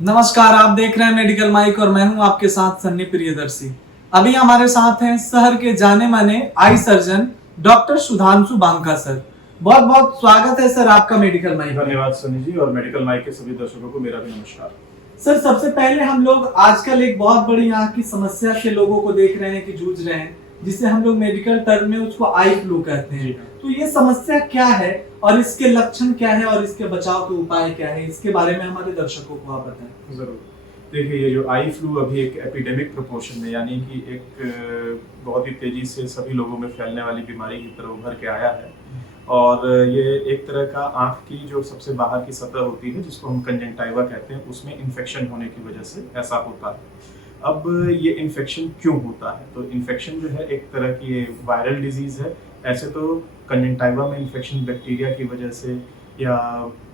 नमस्कार, आप देख रहे हैं मेडिकल माइक और मैं हूं आपके साथ सन्नी प्रियदर्शी। अभी हमारे साथ हैं शहर के जाने माने eye surgeon doctor Sudhanshu Banka sir. बहुत बहुत स्वागत है सर आपका मेडिकल माइक में। धन्यवाद सनी जी, और मेडिकल माइक के सभी दर्शकों को मेरा भी नमस्कार। सर, सबसे पहले हम लोग आजकल एक बहुत बड़ी आंख की समस्या से लोगों को देख रहे हैं कि जूझ रहे हैं, जिसे हम लोग मेडिकल टर्म में उसको आई फ्लू कहते हैं। तो ये समस्या क्या है और इसके लक्षण क्या है और इसके बचाव के उपाय क्या है, इसके बारे में हमारे दर्शकों को आप बताएं। जरूर। देखिए, ये जो आई फ्लू अभी एक एपिडेमिक प्रोपोर्शन में, यानी कि एक बहुत ही तेजी से सभी लोगों में फैलने वाली बीमारी की तरह उभर के आया है। और ये एक तरह का आंख की जो सबसे बाहर की सतह होती है, जिसको हम कंजंक्टिवा कहते हैं, उसमें इन्फेक्शन होने की वजह से ऐसा होता है। अब ये इन्फेक्शन क्यों होता है? तो इन्फेक्शन जो है एक तरह की वायरल डिजीज है। ऐसे तो कंजंक्टिवा में इन्फेक्शन बैक्टीरिया की वजह से या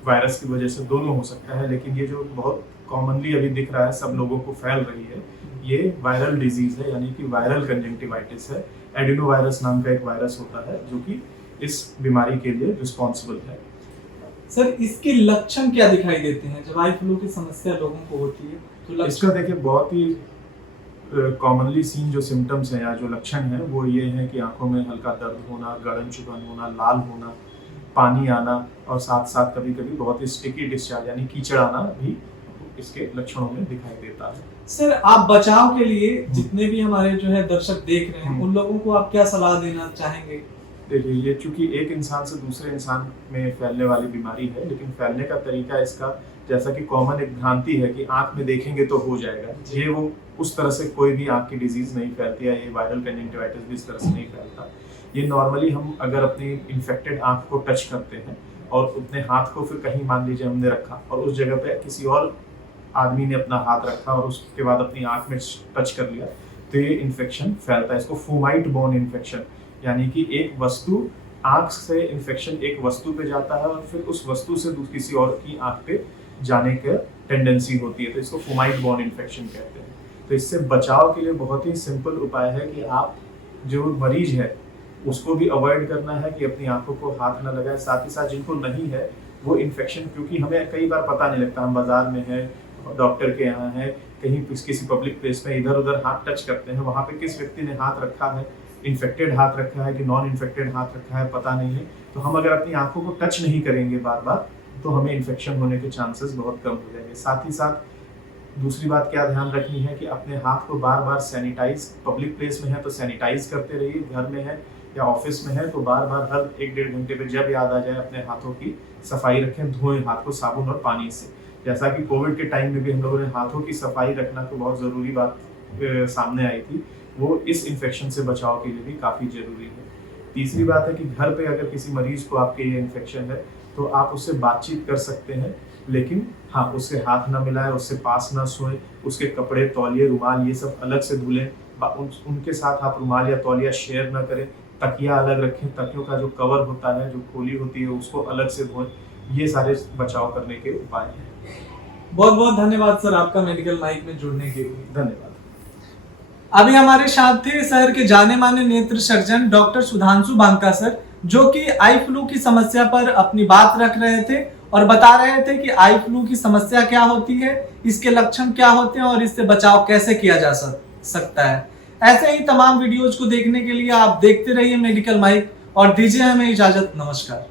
वायरस की वजह से दोनों हो सकता है, लेकिन ये जो बहुत कॉमनली अभी दिख रहा है, सब लोगों को फैल रही है, ये वायरल डिजीज है, यानी कि वायरल कंजंक्टिवाइटिस है। एडिनोवायरस नाम का एक वायरस होता है जो कि इस बीमारी के लिए रिस्पॉन्सिबल है। सर, इसके लक्षण क्या दिखाई देते हैं जब आई फ्लू की समस्या लोगों को होती है? तो इसका देखिए, बहुत ही कॉमनली सीन जो सिम्टम्स हैं या जो लक्षण हैं वो ये हैं कि आंखों में हल्का दर्द होना, गड़न चुभन होना, लाल होना, पानी आना, और साथ साथ कभी कभी बहुत ही स्टिकी डिस्चार्ज यानी कीचड़ आना भी इसके लक्षणों में दिखाई देता है। सर, आप बचाव के लिए जितने भी हमारे जो है दर्शक देख रहे हैं, उन लोगों को आप क्या सलाह देना चाहेंगे? देखिए, ये चूंकि एक इंसान से दूसरे इंसान में फैलने वाली बीमारी है, लेकिन फैलने का तरीका इसका, जैसा कि कॉमन एक भ्रांति है कि आंख में देखेंगे तो हो जाएगा, ये वो उस तरह से कोई भी आंख की डिजीज नहीं फैलती है। ये वायरल कंजंक्टिवाइटिस भी इस तरह से नहीं फैलता। ये नॉर्मली हम अगर अपनी इन्फेक्टेड आंख को टच करते हैं और अपने हाथ को फिर कहीं, मान लीजिए हमने रखा और उस जगह पे किसी और आदमी ने अपना हाथ रखा और उसके बाद अपनी आंख में टच कर लिया, तो ये इन्फेक्शन फैलता है। इसको फूमाइट बोन इन्फेक्शन, यानी कि एक वस्तु, आंख से इन्फेक्शन एक वस्तु पे जाता है और फिर उस वस्तु से किसी और की आंख पे जाने का टेंडेंसी होती है, तो इसको फूमाइट बोन इन्फेक्शन कहते हैं। तो इससे बचाव के लिए बहुत ही सिंपल उपाय है कि आप, जो मरीज है उसको भी अवॉइड करना है कि अपनी आंखों को हाथ न लगाए। साथ ही साथ जिनको नहीं है वो इन्फेक्शन, क्योंकि हमें कई बार पता नहीं लगता, हम बाजार में है, डॉक्टर के यहाँ है, कहीं किसी पब्लिक प्लेस में इधर उधर हाथ टच करते हैं, वहाँ पे किस व्यक्ति ने हाथ रखा है, इन्फेक्टेड हाथ रखा है कि नॉन इन्फेक्टेड हाथ रखा है, पता नहीं है। तो हम अगर अपनी आंखों को टच नहीं करेंगे बार बार, तो हमें इन्फेक्शन होने के चांसेस बहुत कम हो जाएंगे। साथ ही साथ दूसरी बात क्या ध्यान रखनी है कि अपने हाथ को बार बार सैनिटाइज, पब्लिक प्लेस में है तो सैनिटाइज करते रहिए, घर में है या ऑफिस में है तो बार बार हर 1-1.5 घंटे पे जब याद आ जाए अपने हाथों की सफाई रखें, धोएं हाथ को साबुन और पानी से। जैसा कि कोविड के टाइम में भी हम लोगों ने हाथों की सफाई रखना तो बहुत ज़रूरी बात सामने आई थी, वो इस इन्फेक्शन से बचाव के लिए भी काफ़ी ज़रूरी है। तीसरी बात है कि घर पे अगर किसी मरीज को आपके ये इन्फेक्शन है तो आप उससे बातचीत कर सकते हैं, लेकिन हाँ, उससे हाथ ना मिलाएं, उससे पास ना सोएं, उसके कपड़े, तौलिए, रुमाल ये सब अलग से धुलें, उनके साथ आप रुमाल या तौलिया शेयर ना करें, तकिया अलग रखें, तकियों का जो कवर होता है, जो खोली होती है, उसको अलग से धोएं। ये सारे बचाव करने के उपाय हैं। बहुत बहुत धन्यवाद सर आपका मेडिकल माइक में जुड़ने के लिए। धन्यवाद। अभी हमारे साथ थे शहर के जाने माने नेत्र surgeon doctor Sudhanshu Banka sir, जो कि आई फ्लू की समस्या पर अपनी बात रख रहे थे और बता रहे थे कि आई फ्लू की समस्या क्या होती है, इसके लक्षण क्या होते हैं और इससे बचाव कैसे किया जा सकता है। ऐसे ही तमाम वीडियोज को देखने के लिए आप देखते रहिए मेडिकल माइक और दीजिए हमें इजाजत। नमस्कार।